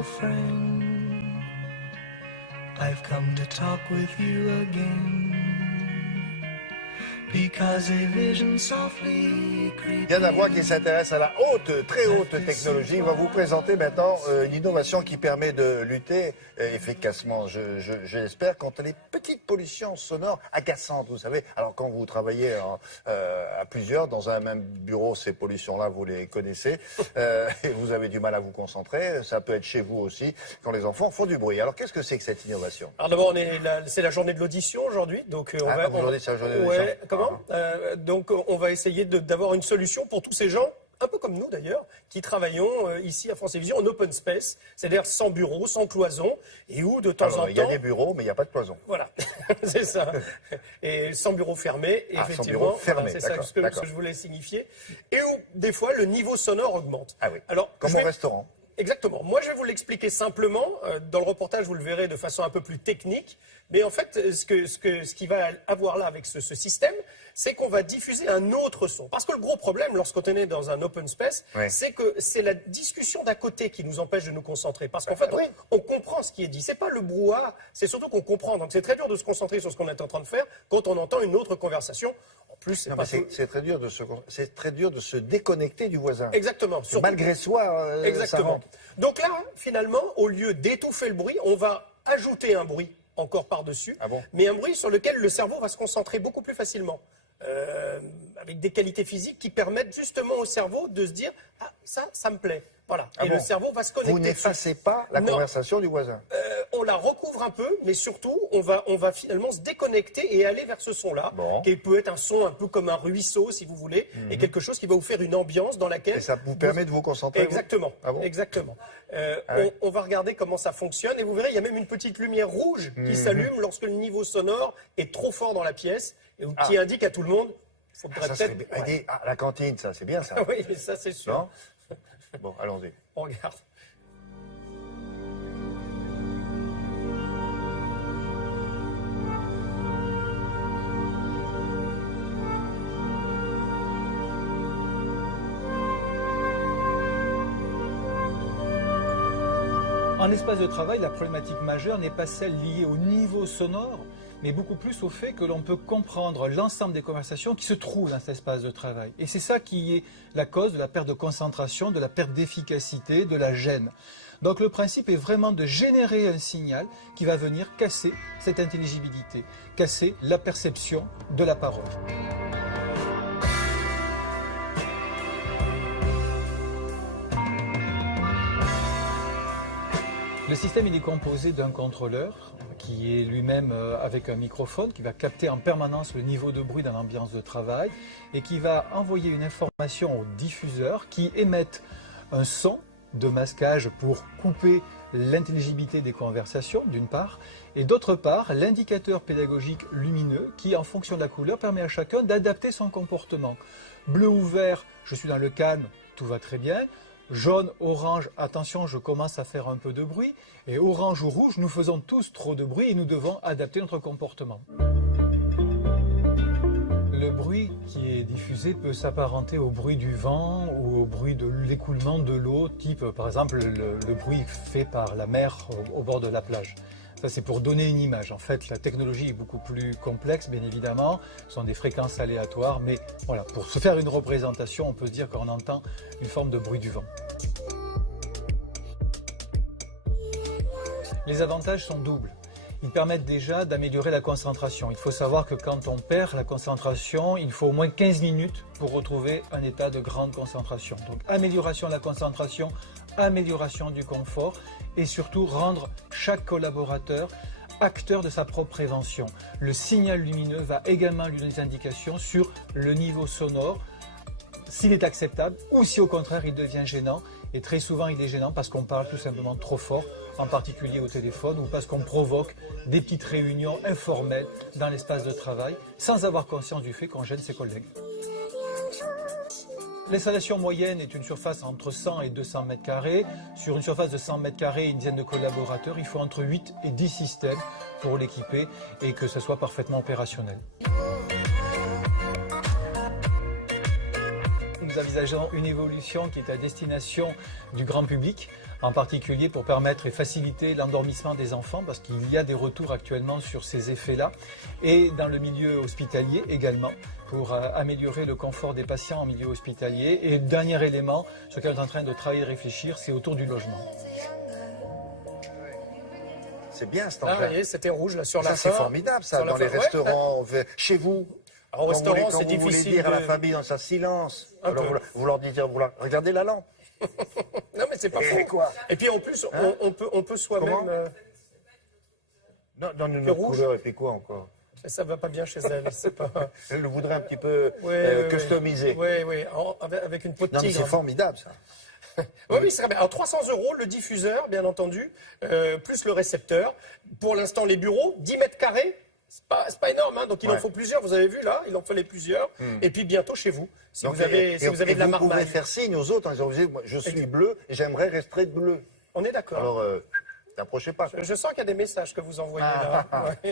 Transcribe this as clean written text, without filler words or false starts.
old friend. I've come to talk with you again. Because a vision softly creeping. Yann Avoie, qui s'intéresse à la haute, très haute technologie, va vous présenter maintenant une innovation qui permet de lutter efficacement, je l'espère, contre les petites pollutions sonores agaçantes, vous savez. Alors quand vous travaillez à plusieurs dans un même bureau, ces pollutions-là, vous les connaissez, et vous avez du mal à vous concentrer. Ça peut être chez vous aussi, quand les enfants font du bruit. Alors qu'est-ce que c'est que cette innovation? Alors d'abord, c'est la journée de l'audition aujourd'hui. Donc aujourd'hui, c'est la journée de l'audition. Ouais, donc on va essayer d'avoir une solution pour tous ces gens, un peu comme nous d'ailleurs, qui travaillons ici à France Télévisions en open space, c'est-à-dire sans bureau, sans cloison, et où de temps en temps... Il y a des bureaux, mais il n'y a pas de cloison. Voilà, c'est ça. Et sans bureau fermé, effectivement. Sans bureau fermé, c'est ça ce que je voulais signifier. Et où, des fois, le niveau sonore augmente. Ah oui, alors, comme au restaurant. Exactement. Moi, je vais vous l'expliquer simplement. Dans le reportage, vous le verrez de façon un peu plus technique. Mais en fait, ce qui va avoir là avec ce système, c'est qu'on va diffuser un autre son. Parce que le gros problème, lorsqu'on est dans un open space, c'est que c'est la discussion d'à côté qui nous empêche de nous concentrer. Parce qu'en fait, on comprend ce qui est dit. C'est pas le brouhaha, c'est surtout qu'on comprend. Donc c'est très dur de se concentrer sur ce qu'on est en train de faire quand on entend une autre conversation. En plus, c'est très dur de se déconnecter du voisin. Exactement. Malgré soi, exactement. Donc là, finalement, au lieu d'étouffer le bruit, on va ajouter un bruit encore par-dessus, mais un bruit sur lequel le cerveau va se concentrer beaucoup plus facilement. Avec des qualités physiques qui permettent justement au cerveau de se dire « Ah, ça me plaît ». Voilà. Et le cerveau va se connecter. Vous n'effacez pas la conversation du voisin. On la recouvre un peu, mais surtout, on va finalement se déconnecter et aller vers ce son-là, qui peut être un son un peu comme un ruisseau, si vous voulez, et quelque chose qui va vous faire une ambiance dans laquelle... Et ça vous permet de vous concentrer. Exactement. Exactement. On va regarder comment ça fonctionne, et vous verrez, il y a même une petite lumière rouge qui s'allume lorsque le niveau sonore est trop fort dans la pièce, et qui indique à tout le monde... la cantine, ça, c'est bien ça. Oui, ça c'est sûr. Non. Bon, allons-y. On regarde. En espace de travail, la problématique majeure n'est pas celle liée au niveau sonore, mais beaucoup plus au fait que l'on peut comprendre l'ensemble des conversations qui se trouvent dans cet espace de travail. Et c'est ça qui est la cause de la perte de concentration, de la perte d'efficacité, de la gêne. Donc le principe est vraiment de générer un signal qui va venir casser cette intelligibilité, casser la perception de la parole. Le système il est composé d'un contrôleur qui est lui-même avec un microphone qui va capter en permanence le niveau de bruit dans l'ambiance de travail et qui va envoyer une information au diffuseur qui émette un son de masquage pour couper l'intelligibilité des conversations d'une part et d'autre part l'indicateur pédagogique lumineux qui en fonction de la couleur permet à chacun d'adapter son comportement. Bleu ou vert, je suis dans le calme, tout va très bien. Jaune, orange, attention, je commence à faire un peu de bruit. Et orange ou rouge, nous faisons tous trop de bruit et nous devons adapter notre comportement. Le bruit qui est diffusé peut s'apparenter au bruit du vent ou au bruit de l'écoulement de l'eau, type par exemple le bruit fait par la mer au bord de la plage. Ça, c'est pour donner une image. En fait, la technologie est beaucoup plus complexe, bien évidemment. Ce sont des fréquences aléatoires, mais voilà, pour se faire une représentation, on peut se dire qu'on entend une forme de bruit du vent. Les avantages sont doubles. Ils permettent déjà d'améliorer la concentration. Il faut savoir que quand on perd la concentration, il faut au moins 15 minutes pour retrouver un état de grande concentration. Donc, amélioration de la concentration, amélioration du confort et surtout rendre chaque collaborateur acteur de sa propre prévention. Le signal lumineux va également lui donner des indications sur le niveau sonore, s'il est acceptable ou si au contraire il devient gênant. Et très souvent il est gênant parce qu'on parle tout simplement trop fort, en particulier au téléphone ou parce qu'on provoque des petites réunions informelles dans l'espace de travail sans avoir conscience du fait qu'on gêne ses collègues. L'installation moyenne est une surface entre 100 et 200 mètres carrés. Sur une surface de 100 mètres carrés et une dizaine de collaborateurs, il faut entre 8 et 10 systèmes pour l'équiper et que ce soit parfaitement opérationnel. nous envisageons une évolution qui est à destination du grand public, en particulier pour permettre et faciliter l'endormissement des enfants, parce qu'il y a des retours actuellement sur ces effets-là, et dans le milieu hospitalier également, pour améliorer le confort des patients en milieu hospitalier. Et dernier élément, ce qu'on est en train de travailler et de réfléchir, c'est autour du logement. C'est bien cet Là, vous engin. voyez, c'était rouge là sur la Ça, fin. c'est formidable, ça, Sur la dans les fin, ouais. restaurants, chez vous. Alors, au Quand vous voulez- restaurant, quand c'est vous voulez difficile dire à la de- famille dans sa silence. Un Alors, peu. vous leur dites, regardez la lampe. Non, mais c'est pas Et faux. quoi Et puis en plus, on peut soi-même. Comment Non, donne-nous Le une rouge. couleur et puis quoi encore? Ça va pas bien chez elle. C'est pas. Elle le voudrait un petit peu Ouais, customisé. Oui. Avec une peau de Non, mais tigre. c'est formidable, ça. Oui, c'est très bien. Alors 300 € le diffuseur, bien entendu, plus le récepteur. Pour l'instant, les bureaux, 10 mètres carrés. C'est pas énorme, hein, donc il en Ouais. faut plusieurs. Vous avez vu là, il en fallait plusieurs. Et puis bientôt chez vous, si Donc, vous avez de la vous pouvez marmaille. faire signe aux autres en disant, moi, je suis bleu et j'aimerais rester bleu. On est d'accord. Alors, n'approchez pas. Je sens qu'il y a des messages que vous envoyez là. Ouais.